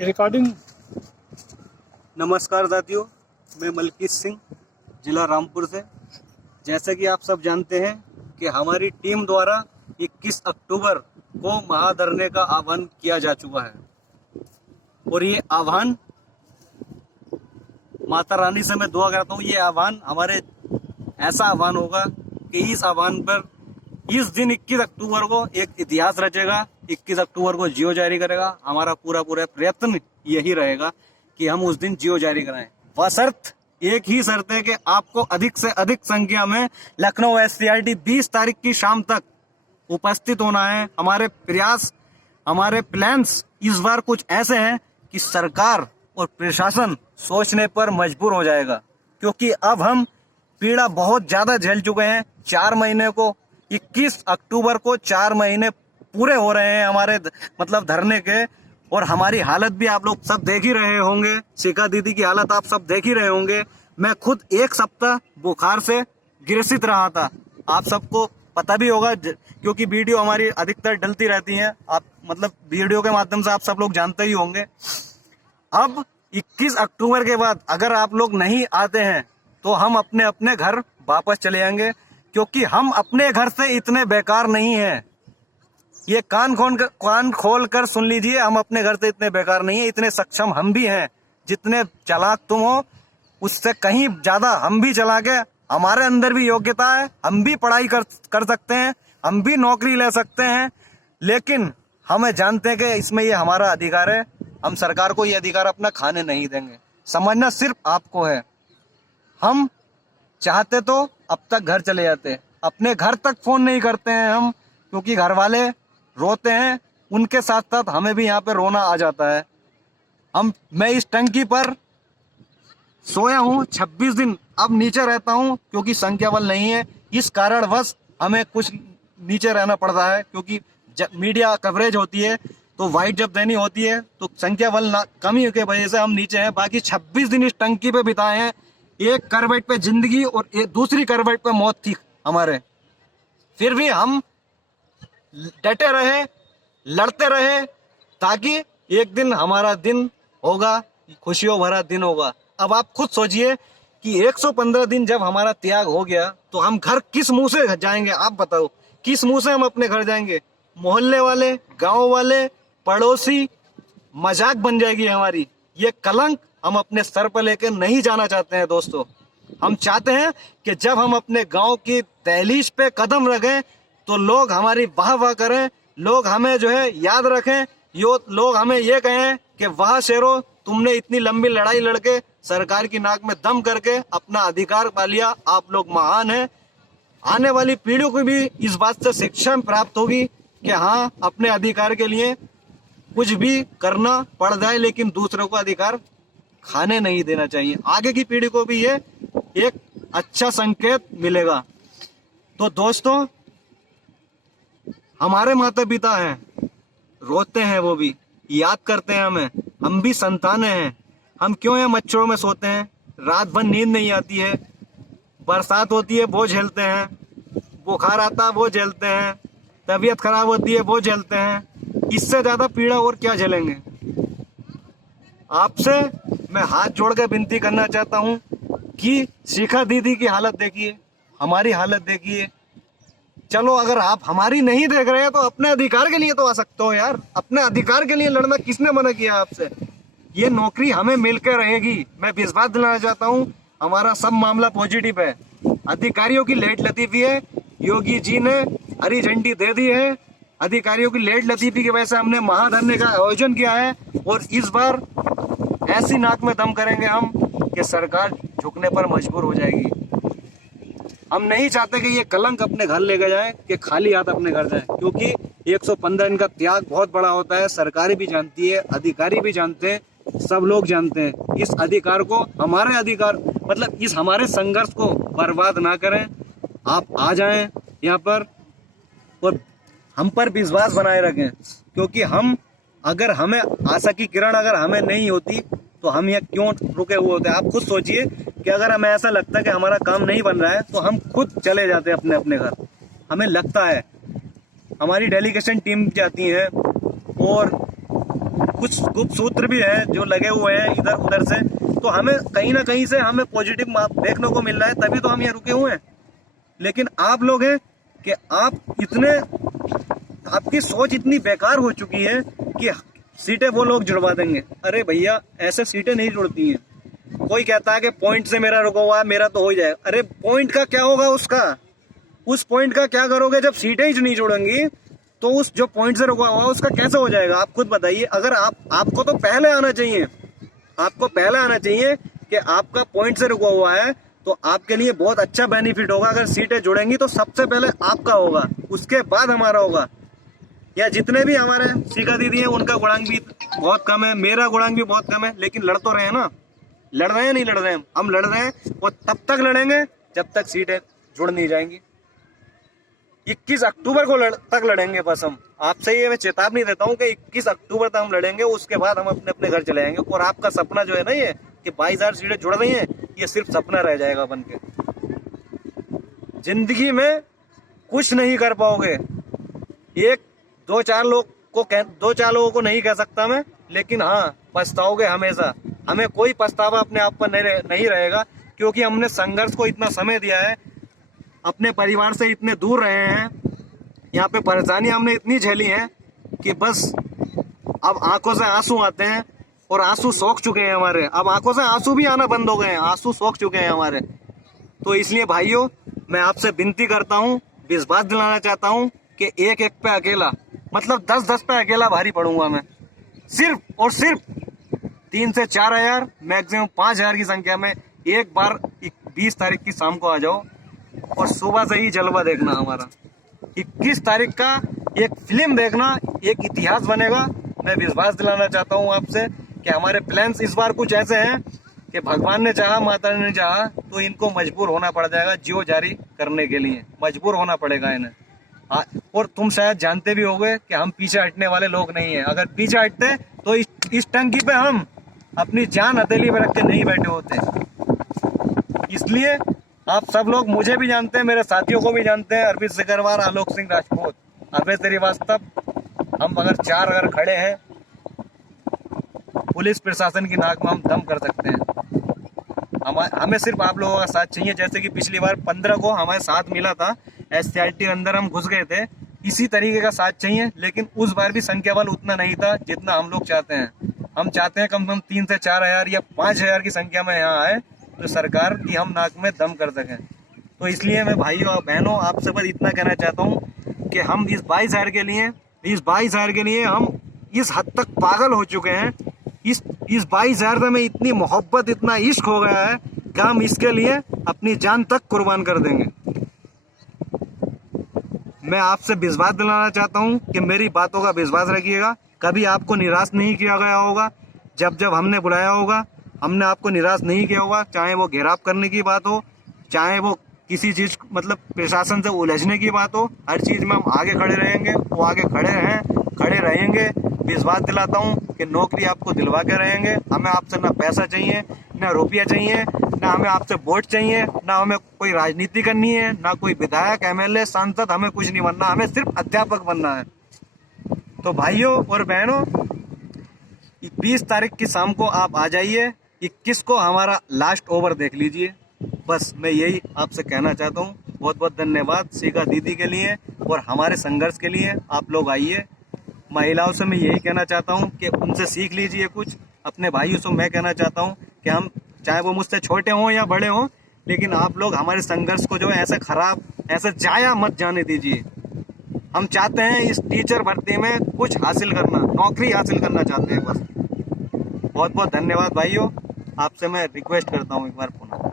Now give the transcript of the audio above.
Recording. नमस्कार साथियों, मैं मलकीत सिंह, जिला रामपुर से। जैसा कि आप सब जानते हैं कि हमारी टीम द्वारा 21 अक्टूबर को महाधरने का आह्वान किया जा चुका है और ये आह्वान माता रानी से मैं दुआ करता हूँ, ये आह्वान हमारे ऐसा आह्वान होगा कि इस आह्वान पर इस दिन 21 अक्टूबर को एक इतिहास रचेगा। 21 अक्टूबर को जियो जारी करेगा। हमारा पूरा प्रयत्न यही रहेगा कि हम उस दिन जियो जारी कराएं। बशर्त एक ही शर्त है कि आपको अधिक से अधिक संख्या में लखनऊ SCRT 20 तारीख की शाम तक उपस्थित होना है। हमारे प्रयास, हमारे प्लान्स इस बार कुछ ऐसे हैं कि सरकार और प्रशासन सोचने पर मजबूर हो जाएगा, क्योंकि अब हम पीड़ा बहुत ज्यादा झेल चुके हैं। 4 महीने को 21 अक्टूबर को 4 महीने पूरे हो रहे हैं हमारे धरने के, और हमारी हालत भी आप लोग सब देख ही रहे होंगे। शिखा दीदी की हालत आप सब देख ही रहे होंगे। मैं खुद 1 सप्ताह बुखार से ग्रसित रहा था, आप सबको पता भी होगा, क्योंकि वीडियो हमारी अधिकतर डलती रहती हैं। आप वीडियो के माध्यम से आप सब लोग जानते ही होंगे। अब 21 अक्टूबर के बाद अगर आप लोग नहीं आते हैं तो हम अपने अपने घर वापस चले जाएंगे, क्योंकि हम अपने घर से इतने बेकार नहीं हैं। ये कान खोल कर सुन लीजिए, हम अपने घर से इतने बेकार नहीं है। इतने सक्षम हम भी हैं। जितने चालाक तुम हो उससे कहीं ज्यादा हम भी चालाक है। हमारे अंदर भी योग्यता है, हम भी पढ़ाई कर सकते हैं, हम भी नौकरी ले सकते हैं, लेकिन हमें जानते हैं कि इसमें ये हमारा अधिकार है। हम सरकार को ये अधिकार अपना खाने नहीं देंगे। समझना सिर्फ आपको है। हम चाहते तो अब तक घर चले जाते, अपने घर तक फोन नहीं करते हैं हम, क्योंकि घर वाले रोते हैं, उनके साथ साथ हमें भी यहाँ पे रोना आ जाता है। मैं इस टंकी पर सोया हूँ 26 दिन, अब नीचे रहता हूँ क्योंकि संख्या बल नहीं है। इस कारणवश हमें कुछ नीचे रहना पड़ रहा है, क्योंकि मीडिया कवरेज होती है तो वाइट जब देनी होती है तो संख्या बल कमी की वजह से हम नीचे हैं। बाकी 26 दिन इस टंकी पे बिताए हैं। एक करवट पे जिंदगी और दूसरी करवट पे मौत थी हमारे, फिर भी हम डटे रहे, लड़ते रहे, ताकि एक दिन हमारा दिन होगा, खुशियों भरा दिन होगा। अब आप खुद सोचिए कि 115 दिन जब हमारा त्याग हो गया तो हम घर किस मुंह से जाएंगे? आप बताओ, किस मुंह से हम अपने घर जाएंगे? मोहल्ले वाले, गांव वाले, पड़ोसी मजाक बन जाएगी हमारी। ये कलंक हम अपने सर पर लेकर नहीं जाना चाहते हैं दोस्तों। हम चाहते हैं कि जब हम अपने गांव की दहलीज पे कदम रखें तो लोग हमारी वाह वाह करें, लोग हमें याद रखें, लोग हमें ये कहें कि वाह शेरो, तुमने इतनी लंबी लड़ाई लड़के सरकार की नाक में दम करके अपना अधिकार पा लिया, आप लोग महान हैं। आने वाली पीढ़ियों को भी इस बात से शिक्षा प्राप्त होगी कि हाँ, अपने अधिकार के लिए कुछ भी करना पड़ जाए, लेकिन दूसरों को अधिकार खाने नहीं देना चाहिए। आगे की पीढ़ी को भी ये एक अच्छा संकेत मिलेगा। तो दोस्तों, हमारे माता पिता हैं, रोते हैं, वो भी याद करते हैं हमें। हम भी संतानें हैं। हम क्यों हैं मच्छरों में सोते हैं, रात भर नींद नहीं आती है, बरसात होती है वो झेलते हैं, बुखार आता है वो झेलते हैं, तबीयत खराब होती है वो झेलते हैं। इससे ज्यादा पीड़ा और क्या झेलेंगे? आपसे मैं हाथ जोड़ कर विनती करना चाहता हूँ कि शिखा दीदी की हालत देखिए, हमारी हालत देखिए। चलो, अगर आप हमारी नहीं देख रहे हैं तो अपने अधिकार के लिए तो आ सकते हो यार। अपने अधिकार के लिए लड़ना किसने मना किया आपसे? ये नौकरी हमें मिलकर रहेगी। मैं विश्वास दिलाना चाहता हूँ, हमारा सब मामला पॉजिटिव है। अधिकारियों की लेट लतीफी है, योगी जी ने हरी झंडी दे दी है। अधिकारियों की लेट लतीफी की वजह से हमने महाधरने का आयोजन किया है, और इस बार ऐसी नाक में दम करेंगे हम कि सरकार झुकने पर मजबूर हो जाएगी। हम नहीं चाहते कि ये कलंक अपने घर लेके जाए, कि खाली हाथ अपने घर जाए, क्योंकि 115 दिन का त्याग बहुत बड़ा होता है। सरकार भी जानती है, अधिकारी भी जानते हैं, सब लोग जानते हैं। इस अधिकार को, हमारे अधिकार इस हमारे संघर्ष को बर्बाद ना करें। आप आ जाएं यहाँ पर और हम पर विश्वास बनाए रखें, क्योंकि अगर हमें आशा की किरण अगर हमें नहीं होती तो हम यहाँ क्यों रुके हुए होते? आप खुद सोचिए कि अगर हमें ऐसा लगता है कि हमारा काम नहीं बन रहा है तो हम खुद चले जाते अपने अपने घर। हमें लगता है, हमारी डेलीगेशन टीम जाती है और कुछ गुप्त सूत्र भी है जो लगे हुए हैं इधर उधर से, तो हमें कहीं ना कहीं से हमें पॉजिटिव देखने को मिल रहा है, तभी तो हम यहाँ रुके हुए हैं। लेकिन आप लोग हैं कि आप इतने, आपकी सोच इतनी बेकार हो चुकी है कि सीटें वो लोग जुड़वा देंगे। अरे भैया, ऐसे सीटें नहीं जुड़ती हैं। कोई कहता है कि पॉइंट से मेरा रुका हुआ है, मेरा तो हो जाएगा। अरे पॉइंट का क्या होगा, उसका उस पॉइंट का क्या करोगे जब सीटें ही नहीं जुड़ेंगी? तो उस जो पॉइंट से रुका हुआ उसका कैसे हो जाएगा? आप खुद बताइए। अगर आपको तो पहले आना चाहिए, आपको पहले आना चाहिए कि आपका पॉइंट से रुका हुआ है, तो आपके लिए बहुत अच्छा बेनिफिट होगा। अगर सीटें जुड़ेंगी तो सबसे पहले आपका होगा, उसके बाद हमारा होगा। या जितने भी हमारे शिखा दीदी हैं उनका गुणांक भी बहुत कम है, मेरा गुणांक भी बहुत कम है, लेकिन लड़ तो रहे हैं ना। लड़ रहे हैं नहीं लड़ रहे हैं? हम लड़ रहे हैं और तब तक लड़ेंगे जब तक सीटें जुड़ नहीं जाएंगी। 21 अक्टूबर को तक लड़ेंगे बस। हम आपसे ये मैं चेतावनी देता हूँ कि 21 अक्टूबर तक हम लड़ेंगे, उसके बाद हम अपने अपने घर चले जाएंगे। और आपका सपना जो है ना ये कि 22,000 सीटें जुड़ रही हैं, ये सिर्फ सपना रह जाएगा बन के। जिंदगी में कुछ नहीं कर पाओगे। दो चार लोगों को नहीं कह सकता मैं, लेकिन हाँ पछताओगे हमेशा। हमें कोई पछतावा अपने आप पर नहीं रहेगा, क्योंकि हमने संघर्ष को इतना समय दिया है, अपने परिवार से इतने दूर रहे हैं, यहाँ पे परेशानी हमने इतनी झेली है कि बस अब आंखों से आंसू आते हैं। और आंसू सोख चुके हैं हमारे, अब आंखों से आंसू भी आना बंद हो गए हैं, आंसू सोख चुके हैं हमारे। तो इसलिए भाइयों, मैं आपसे विनती करता हूँ, विश्वास दिलाना चाहता हूँ कि एक एक पे अकेला, मतलब 10-10 पे अकेला भारी पड़ूंगा मैं। सिर्फ और सिर्फ 3 से 4 हजार, मैक्सिमम 5,000 की संख्या में एक बार 20 तारीख की शाम को आ जाओ और सुबह से ही जलवा देखना हमारा। 21 तारीख का एक फिल्म देखना, एक इतिहास बनेगा। मैं विश्वास दिलाना चाहता हूँ आपसे कि हमारे प्लान्स इस बार कुछ ऐसे हैं कि भगवान ने चाहा, माता ने चाहा, तो इनको मजबूर होना पड़ जाएगा जियो जारी करने के लिए, मजबूर होना पड़ेगा इन्हें। हाँ, और तुम शायद जानते भी होगे कि हम पीछे हटने वाले लोग नहीं हैं। अगर पीछे हटते तो इस टंकी पे हम अपनी जान हथेली में रख के नहीं बैठे होते। इसलिए आप सब लोग मुझे भी जानते हैं, मेरे साथियों को भी जानते हैं, अरविंद सिकरवार, आलोक सिंह राजपूत, अभय श्रीवास्तव। हम अगर खड़े हैं, पुलिस प्रशासन की नाक में हम दम कर सकते हैं। हमें सिर्फ आप लोगों का साथ चाहिए। जैसे कि पिछली बार 15 को हमारे साथ मिला था, SCRT के अंदर हम घुस गए थे, इसी तरीके का साथ चाहिए। लेकिन उस बार भी संख्या बल उतना नहीं था जितना हम लोग चाहते हैं। हम चाहते हैं कम से कम 3 से 4 हजार या 5,000 की संख्या में यहाँ आए, तो सरकार की हम नाक में दम कर सकें। तो इसलिए मैं भाइयों और बहनों आपसे बस इतना कहना चाहता हूँ कि हम इस 22,000 के लिए हम इस हद तक पागल हो चुके हैं। इस 22,000 में इतनी मोहब्बत, इतना इश्क हो गया है कि हम इसके लिए अपनी जान तक कुर्बान कर देंगे। मैं आपसे विश्वास दिलाना चाहता हूं कि मेरी बातों का विश्वास रखिएगा। कभी आपको निराश नहीं किया गया होगा। जब हमने बुलाया होगा, हमने आपको निराश नहीं किया होगा। चाहे वो घेराव करने की बात हो, चाहे वो किसी चीज मतलब प्रशासन से उलझने की बात हो, हर चीज में हम आगे खड़े रहेंगे। वो आगे खड़े रहेंगे। विश्वास दिलाता हूँ कि नौकरी आपको दिलवा के रहेंगे। हमें आपसे ना पैसा चाहिए, ना रुपया चाहिए, ना हमें आपसे वोट चाहिए, ना हमें कोई राजनीति करनी है, ना कोई विधायक, MLA, सांसद, हमें कुछ नहीं बनना। हमें सिर्फ अध्यापक बनना है। तो भाइयों और बहनों, 20 तारीख की शाम को आप आ जाइए। 21 को हमारा लास्ट ओवर देख लीजिए। बस मैं यही आपसे कहना चाहता हूँ। बहुत बहुत धन्यवाद शिखा दीदी के लिए और हमारे संघर्ष के लिए। आप लोग आइए। महिलाओं से मैं यही कहना चाहता हूँ कि उनसे सीख लीजिए कुछ। अपने भाइयों से मैं कहना चाहता हूँ कि हम, चाहे वो मुझसे छोटे हों या बड़े हों, लेकिन आप लोग हमारे संघर्ष को जो है ऐसे खराब, ऐसे जाया मत जाने दीजिए। हम चाहते हैं इस टीचर भर्ती में कुछ हासिल करना, नौकरी हासिल करना चाहते हैं बस। बहुत बहुत धन्यवाद भाइयों। आपसे मैं रिक्वेस्ट करता हूँ एक बार पुनः।